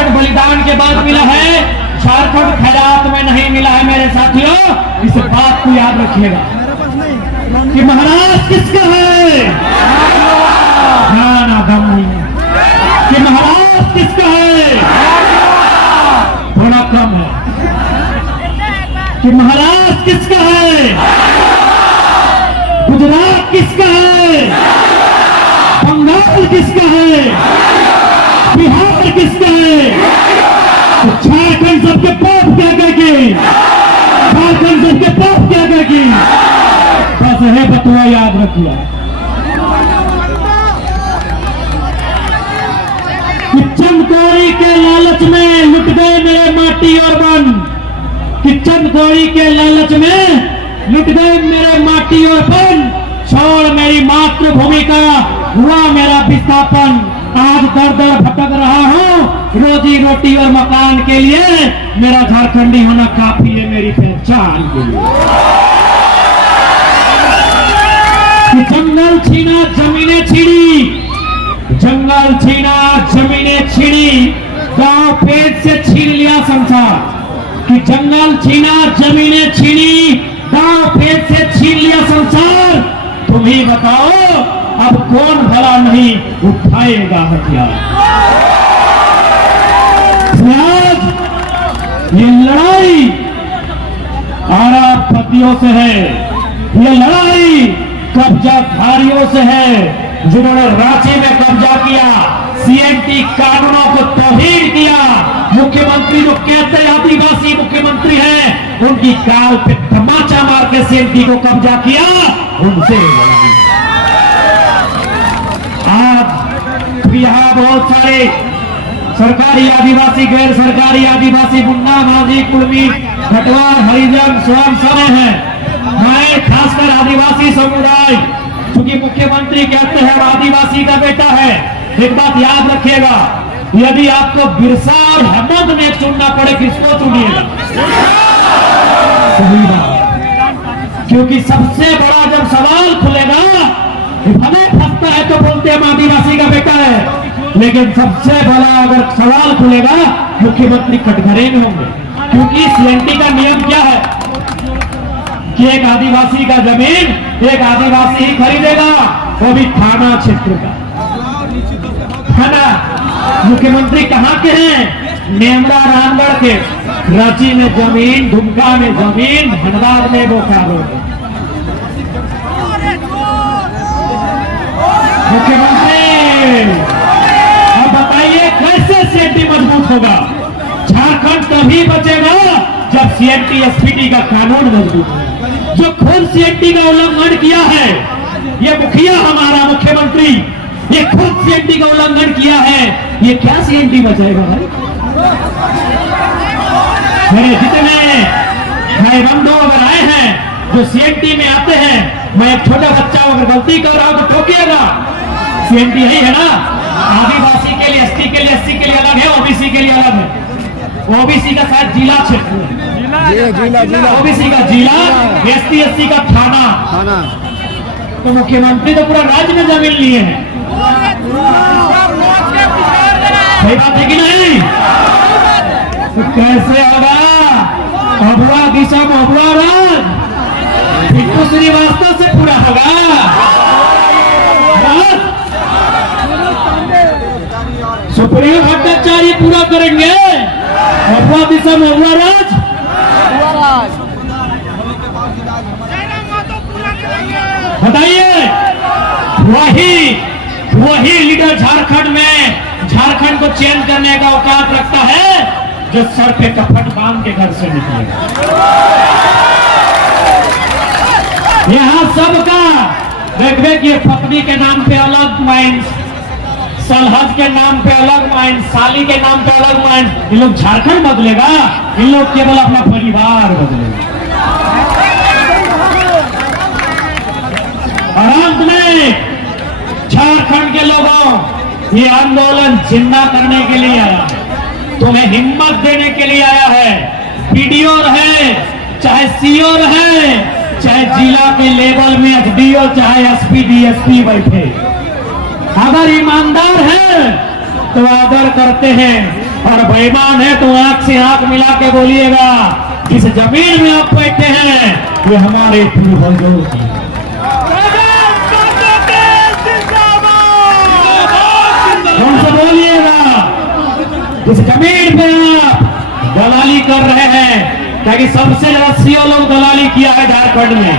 झारखंड बलिदान के बाद मिला है, झारखंड खैरात में नहीं मिला है मेरे साथियों। इस बात को याद रखिएगा कि महाराज किसका है, ना दम नहीं है कि महाराज किसका है, थोड़ा कम है कि महाराज किसका है, गुजरात किसका है, बंगाल किसका है, बिहार किसका है। तो झारखंड सबके पाप क्या करके, झारखंड सबके पाप क्या करके, बस है बतुआ याद रखिए कि चंदकौड़ी के लालच में लुट गए मेरे माटी और वन, कि चंदकौड़ी के लालच में लुट गए मेरे माटी और वन, छोड़ मेरी मातृभूमि का हुआ मेरा विस्थापन। आज दर दर भटक रहा हूं रोजी रोटी और मकान के लिए, मेरा झारखंडी होना काफी है मेरी पहचान के लिए। जंगल छीना जमीनें छीनी, जंगल छीना जमीनें छीनी, गांव पेट से छीन लिया संसार। कि जंगल छीना जमीनें छीनी, गांव पेट से छीन लिया संसार। तुम ही बताओ अब कौन भला नहीं उठाएगा हथियार। ये लड़ाई आरापतियों से है, ये लड़ाई कब्जाधारियों से है जिन्होंने रांची में कब्जा किया, सीएनटी कानूनों को तौहीन किया। मुख्यमंत्री जो कहते आदिवासी मुख्यमंत्री हैं, उनकी काल पे तमाचा मार के सीएनटी को कब्जा किया, उनसे आज यहाँ बहुत सारे सरकारी आदिवासी, गैर सरकारी आदिवासी, मुन्ना, माझी, कुर्मी, भटवार, हरिजन, स्वयं सेवक हैं। मैं खासकर आदिवासी समुदाय, क्योंकि मुख्यमंत्री कहते हैं आदिवासी का बेटा है। एक बात याद रखिएगा, यदि आपको बिरसा और हेमंत में चुनना पड़े, किसको चुनिएगा? सही बात, क्योंकि सबसे बड़ा जब सवाल खुलेगा, हमें फंसता है तो बोलते हैं आदिवासी का बेटा है, लेकिन सबसे बड़ा अगर सवाल खुलेगा मुख्यमंत्री कटघरे में होंगे। क्योंकि सीएनटी का नियम क्या है कि एक आदिवासी का जमीन एक आदिवासी ही खरीदेगा, वो भी थाना क्षेत्र का, है ना। मुख्यमंत्री कहाँ के हैं? नेमरा, रामगढ़ के। रांची में जमीन, दुमका में जमीन, धनबाद में बोकारो। मुख्यमंत्री अब बताइए कैसे सीएनटी मजबूत होगा? झारखंड तभी बचेगा जब सीएनटी एसपीटी का कानून मजबूत होगा। जो खुद सीएनटी का उल्लंघन किया है, ये मुखिया हमारा मुख्यमंत्री, ये खुद सीएनटी का उल्लंघन किया है, ये क्या सीएनटी बचाएगा भाई? मेरे जितने भाई बंधु अगर आए हैं जो सीएनटी में आते हैं, मैं एक छोटा बच्चा अगर गलती कर रहा हूं तो टोकिएगा। सीएनटी यही है ना, आदिवासी के लिए, एसटी के लिए, एससी के लिए अलग है, ओबीसी के लिए अलग है। ओबीसी का शायद जिला क्षेत्र, ओबीसी का जिला, एसटी एससी का थाना। तो मुख्यमंत्री तो पूरा राज्य में जमीन लिए हैं। सही बात है कि नहीं? तो कैसे होगा? अबुआ दिशा में अबुआ राज भिट्टू श्रीवास्तव से पूरा होगा। सुप्रीम भट्टाचार्य पूरा करेंगे, अबुआ दिशा में अबुआ राज। बताइए, वही लीडर झारखंड में झारखंड को चेंज करने का औकात रखता है जो सर पे कपट बांध के घर से निकले। यहाँ सबका देखिए कि पत्नी के नाम पे अलग माइंड, सलहज के नाम पे अलग माइंड, साली के नाम पे अलग माइंड। इन लोग झारखंड बदलेगा, इन लोग केवल अपना परिवार बदलेगा। और अंत में झारखंड के लोगों, ये आंदोलन जिंदा करने के लिए आया है, तुम्हें हिम्मत देने के लिए आया है। पीडीओ रहे, चाहे सीओ रहे, चाहे जिला के लेवल में एसडीओ, चाहे एसपी डीएसपी बैठे, अगर ईमानदार है तो आदर करते हैं, और बेईमान है तो आंख से आंख मिला के बोलिएगा, जिस जमीन में आप बैठे हैं ये हमारे पूर्वजों की। उनसे बोलिएगा, जिस जमीन पे आप दलाली कर रहे हैं, ताकि सबसे ज्यादा सीओ लोग दलाली किया है झारखंड में।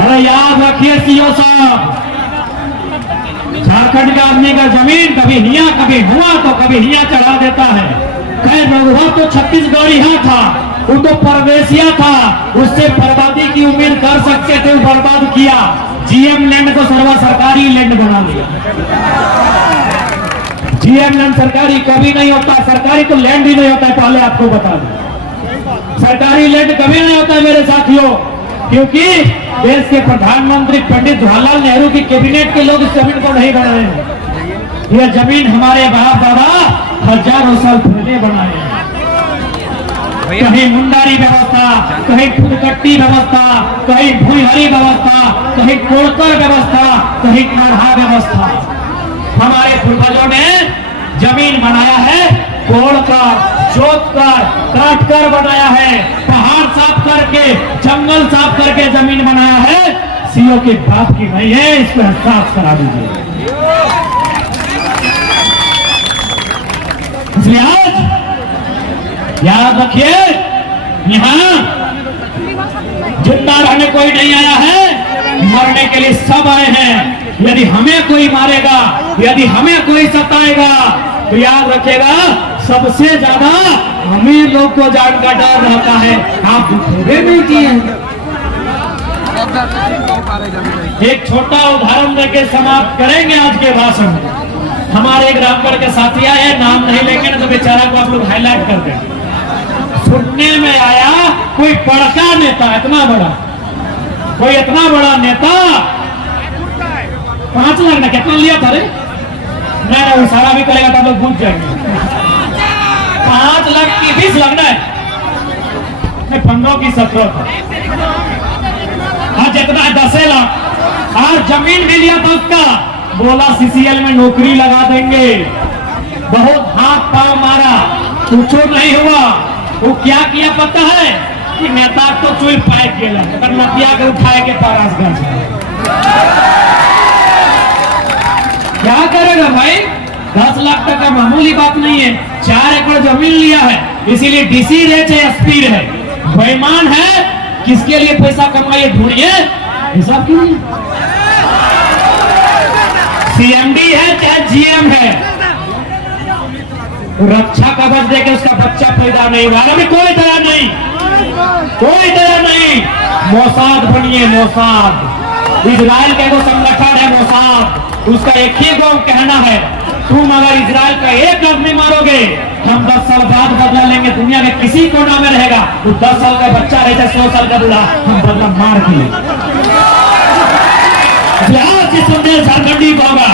अरे याद रखिए सीओ साहब, झारखंड का आदमी का जमीन कभी हिया कभी हुआ तो कभी हिया चढ़ा देता है। खैर रघुआ तो छत्तीसगढ़ यहाँ था, वो तो परदेसिया था, उससे बर्बादी की उम्मीद कर सकते थे, बर्बाद किया। जीएम लैंड को सर्वा सरकारी लैंड बना दिया। जीएम लैंड सरकारी कभी नहीं होता, सरकारी तो लैंड ही नहीं होता है, पहले आपको बता दूं। सरकारी लैंड कभी नहीं होता है मेरे साथियों, क्योंकि देश के प्रधानमंत्री पंडित जवाहरलाल नेहरू की कैबिनेट के लोग इस जमीन को नहीं बनाए हैं। यह जमीन हमारे बाप दादा हजारों साल पहले बनाए हैं। कहीं मुंडारी व्यवस्था, कहीं फुदकट्टी व्यवस्था, कहीं भूहरी व्यवस्था, कहीं कोड़कर व्यवस्था, कहीं काढ़ा व्यवस्था। हमारे पूर्वजों ने जमीन बनाया है कोड़कर, जोतकर, काटकर बनाया है, पहाड़ साफ करके, जंगल साफ करके जमीन बनाया है। सीओ के बाप की नहीं है, इसको साफ करा दीजिए। इसलिए आज याद रखिए, यहाँ जिंदा रहने कोई नहीं आया है, मरने के लिए सब आए हैं। यदि हमें कोई मारेगा, यदि हमें कोई सताएगा, तो याद रखिएगा सबसे ज्यादा अमीर लोग को जान का डर रहता है। आप दुखोगे नहीं किए। एक छोटा उदाहरण देके समाप्त करेंगे आज के भाषण। हमारे एक रामगढ़ के साथी आए, नाम नहीं लेंगे ना तो बेचारा को आप लोग हाईलाइट कर दें। सुनने में आया कोई बड़का नेता, इतना बड़ा, कोई इतना बड़ा नेता 5 लाख ना कितना लिया था रे? नहीं, वो सारा भी करेगा तो आप लोग भूल जाएंगे। 5 लाख की 20 लगना है, 15 की 17 था। आज जितना 10 लाख। आज जमीन भी लिया था उसका, बोला सीसीएल में नौकरी लगा देंगे। बहुत हाथ पांव मारा, कुछ नहीं हुआ। वो क्या किया पता है कि नेता तो चुल पाए गेला, नदिया के उठाए के पारासगंज। क्या करेगा भाई? 10 लाख तक का मामूली बात नहीं है। 4 एकड़ जमीन लिया है, इसीलिए डीसी रहे चाहे एसपी रहे, बेईमान है। किसके लिए पैसा कमाइए ढूंढिए, हिसाब क्यों नहीं? सीएमडी है चाहे जीएम है, रक्षा कवच देके उसका बच्चा पैदा नहीं हुआ। अभी कोई तरह नहीं, कोई तरह नहीं। मोसाद बनिए, मोसाद। इजराइल का एक संगठन है मोसाद, उसका एक ही गो कहना है, तुम अगर इजराइल का एक आदमी मारोगे, हम 10 साल बाद बदला लेंगे। दुनिया के किसी कोना में रहेगा, वो 10 साल का बच्चा रहता है, 100 साल का बूढ़ा, हम बदला मार के लेंगे। संदेश झारखंडी को होगा,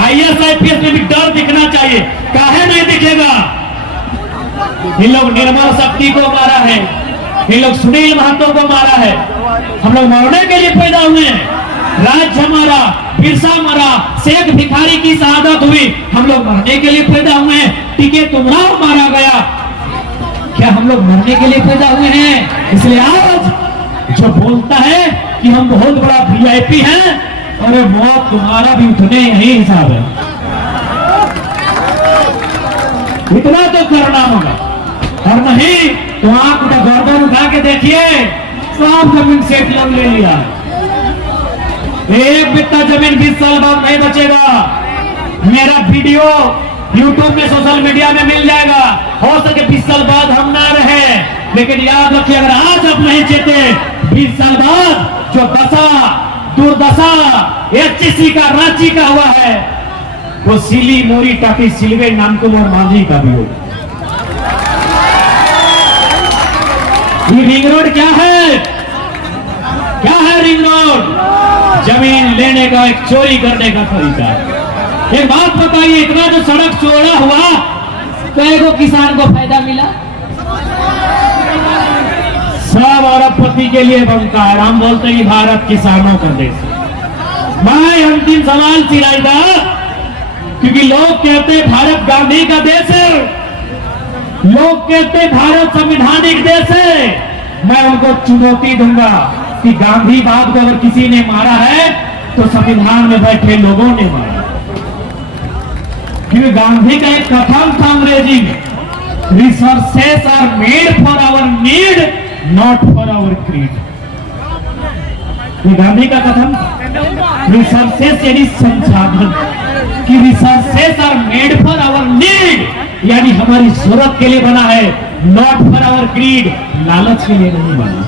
IAS IPS में भी डर दिखना चाहिए। काहे नहीं दिखेगा? इन लोग निर्मल शक्ति को मारा है, इन लोग सुनील महतो को मारा है। हम लोग मरने के लिए पैदा हुए हैं। राज हमारा, बिरसा मरा, शेख भिखारी की शहादत हुई, हम लोग मरने के लिए पैदा हुए हैं। टीके तुमराव मारा गया, क्या हम लोग मरने के लिए पैदा हुए हैं? इसलिए आज जो बोलता है कि हम बहुत बड़ा VIP हैं, अरे मौत तुम्हारा भी उठने यही हिसाब है। इतना तो करना होगा, और नहीं तो आंख का गर्दन उठा के देखिए, सब जमीन सेठ लोग ले लिया। एक बित्ता जमीन 20 साल बाद नहीं बचेगा। मेरा वीडियो YouTube में, सोशल मीडिया में मिल जाएगा। हो सके 20 साल बाद हम ना रहे, लेकिन याद रखिए, अगर आज आप नहीं चेते, 20 साल बाद जो दशा दुर्दशा HC का, रांची का हुआ है, वो सिली मोरी टाकी सिलवे नाम को और मांझी का भी हो। ये रिंग रोड क्या है? क्या है रिंग रोड? जमीन लेने का एक चोरी करने का तरीका है। एक बात बताइए, इतना जो सड़क चौड़ा हुआ, कई को किसान को फायदा मिला? सब अरबपति के लिए बनता है। हम बोलते हैं भारत किसानों का देश। मैं अंतिम सवाल चिराएगा, क्योंकि लोग कहते हैं भारत गांधी का देश है, लोग कहते भारत संविधानिक देश है। मैं उनको चुनौती दूंगा कि गांधीवाद को अगर किसी ने मारा है तो संविधान में बैठे लोगों ने मारा। क्योंकि गांधी का एक कथन था अंग्रेजी में, resources are made for our need not for our creed. ये गांधी का कथन था। रिसोर्सेस यानी संसाधन, कि resources are made for our need, यानी हमारी जरूरत के लिए बना है, नॉट फॉर आवर क्रीड, लालच के लिए नहीं बना।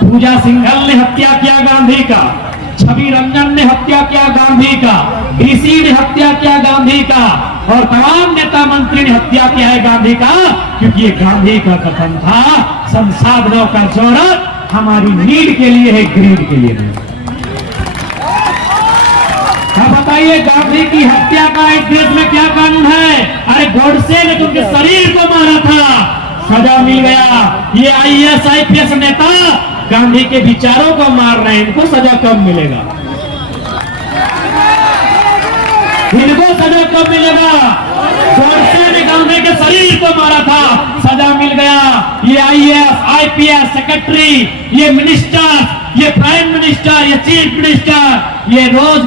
पूजा सिंघल ने हत्या किया गांधी का, छवि रंजन ने हत्या किया गांधी का, डीसी ने हत्या किया गांधी का, और तमाम नेता मंत्री ने हत्या किया है गांधी का, क्योंकि ये गांधी का कथन था, संसाधनों का जरूरत हमारी नीड के लिए है, ग्रीड के लिए नहीं। अब बताइए गांधी की हत्या का इस देश में क्या कानून है? अरे गोडसे ने तो उनके शरीर को मारा था, सजा मिल गया। ये आईएएस आईपीएस नेता गांधी के विचारों को मार रहे हैं, इनको सजा कम मिलेगा, इनको सजा कम मिलेगा। गोडसे ने गांधी के शरीर को मारा था, सजा मिल गया। ये आईएएस आईपीएस सेक्रेटरी, ये मिनिस्टर, ये प्राइम मिनिस्टर, ये चीफ मिनिस्टर, ये रोज